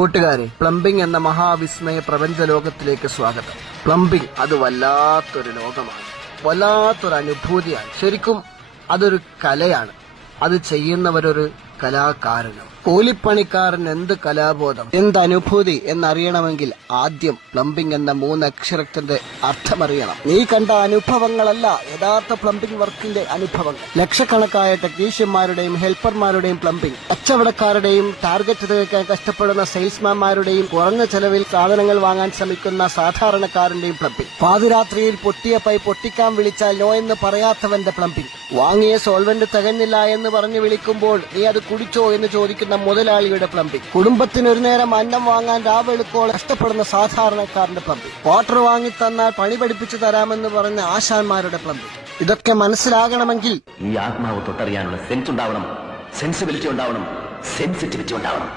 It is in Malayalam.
കൂട്ടുകാരെ, പ്ലംബിംഗ് എന്ന മഹാവിസ്മയ പ്രപഞ്ച ലോകത്തിലേക്ക് സ്വാഗതം. പ്ലംബിംഗ് അത് വല്ലാത്തൊരു ലോകമാണ്, വല്ലാത്തൊരു അനുഭൂതിയാണ്. ശരിക്കും അതൊരു കലയാണ്. അത് ചെയ്യുന്നവരൊരു കലാകാരനും. കൂലിപ്പണിക്കാരൻ എന്ത് കലാബോധം, എന്ത് അനുഭൂതി എന്നറിയണമെങ്കിൽ ആദ്യം പ്ലംബിംഗ് എന്ന 3 അക്ഷരത്തിന്റെ അർത്ഥമറിയണം. നീ കണ്ട അനുഭവങ്ങളല്ല യഥാർത്ഥ പ്ലംബിംഗ് വർക്കിന്റെ അനുഭവങ്ങൾ. ലക്ഷക്കണക്കായ ടെക്നീഷ്യന്മാരുടെയും ഹെൽപ്പർമാരുടെയും പ്ലംബിംഗ്, കച്ചവടക്കാരുടെയും ടാർഗറ്റ് തികയ്ക്കാൻ കഷ്ടപ്പെടുന്ന സെയിൽസ്മാൻമാരുടെയും കുറഞ്ഞ ചെലവിൽ സാധനങ്ങൾ വാങ്ങാൻ ശ്രമിക്കുന്ന സാധാരണക്കാരന്റെയും പ്ലംബിംഗ്, പാതിരാത്രിയിൽ പൊട്ടിയ പൈപ്പ് പൊട്ടിക്കാൻ വിളിച്ചാൽ നോ എന്ന് പറയാത്തവന്റെ പ്ലംബിംഗ്, വാങ്ങിയ സോൾവെന്റ് തികഞ്ഞില്ല എന്ന് പറഞ്ഞു വിളിക്കുമ്പോൾ നീ അത് കുടിച്ചോ എന്ന് ചോദിക്കുന്ന മുതലാളിയുടെ പ്ലംബിംഗ്, കുടുംബത്തിന് ഒരു നേരം അന്നം വാങ്ങാൻ രാവെളുക്കോളം കഷ്ടപ്പെടുന്ന സാധാരണക്കാരന്റെ പ്ലംബിംഗ്, വാട്ടർ വാങ്ങി തന്നാൽ പണി പഠിപ്പിച്ചു തരാമെന്ന് പറഞ്ഞ ആശാന്മാരുടെ പ്ലംബിംഗ്. ഇതൊക്കെ മനസ്സിലാകണമെങ്കിൽ ഈ ആത്മാവ് തൊട്ടറിയാനുള്ള സെൻസ് ഉണ്ടാവണം, സെൻസിബിലിറ്റി ഉണ്ടാവണം, സെൻസിറ്റിവിറ്റി ഉണ്ടാവണം.